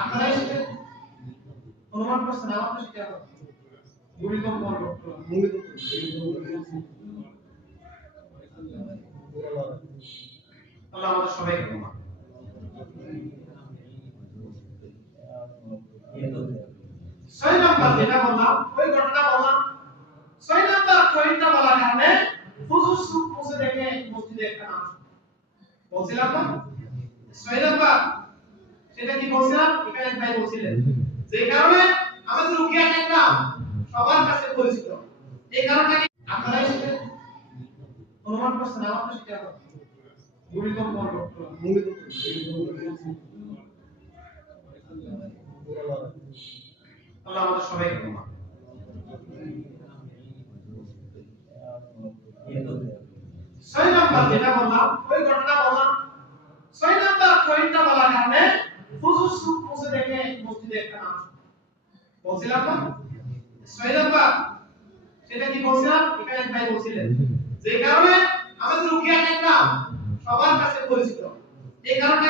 আপনারা এসে অনুমান করছেন আমার তো সেটা ভূমিকম্প আল্লাহ আমাদের সবাইকে ক্ষমা। 6 নাম্বার যেটা বললাম ওই ঘটনা বললাম 6 নাম্বার পয়েন্টটা বলার কারণে হুজুর সুখ পৌঁছে দেখে মসজিদে একটা নাম বলছিলাম না 6 নাম্বার সেটা কি বলছিলাম এখানে ভাই বলছিলেন যে কারণে আমাদের রুকিয়া একটা সবার কাছে পরিচিত এই কারণটা কি আপনারা এসে অনুমান করছেন আমার তো সেটা ভূমিকম্প আল্লাহ আমাদের সবাইকে ক্ষমা। 6 নাম্বার যেটা বললাম ওই ঘটনা বললাম 6 নাম্বার পয়েন্টটা বলার কারণে হুজুর সুখ পৌঁছে দেখে মসজিদে একটা নাম বলছিলাম না 6 নাম্বার সেটা কি বলছিলাম এখানে ভাই বলছিলেন যে কারণে আমাদের রুকিয়া একটা সবার কাছে পরিচিত এই কারণটা